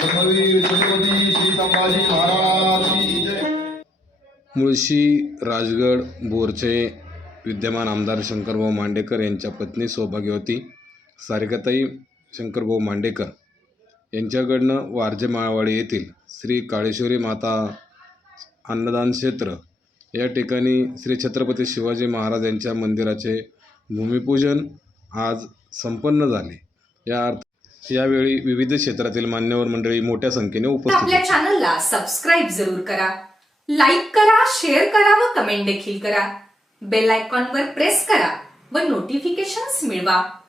धर्मवीर छत्रपती श्री संभाजी महाराज की जय. मुळशी राजगड बोरचे विद्यमान आमदार शंकरभाऊ मांडेकर यांच्या पत्नी सौभाग्यवती सारिकाताई शंकरभाऊ मांडेकर यांच्याकडनं वारजे माळवाडी येथील श्री काळेश्वरी माता अन्नदान क्षेत्र या ठिकाणी श्री छत्रपती शिवाजी महाराज यांच्या मंदिराचे भूमिपूजन आज संपन्न झाले. या अर्थ यावेळी विविध क्षेत्रातील मान्यवर मंडळी मोठ्या संख्येने उपस्थित आपल्या. चॅनलला सबस्क्राईब जरूर करा. लाईक करा शेअर करा व कमेंट देखील करा. बेल आयकॉन वर प्रेस करा व नोटिफिकेशन्स मिळवा.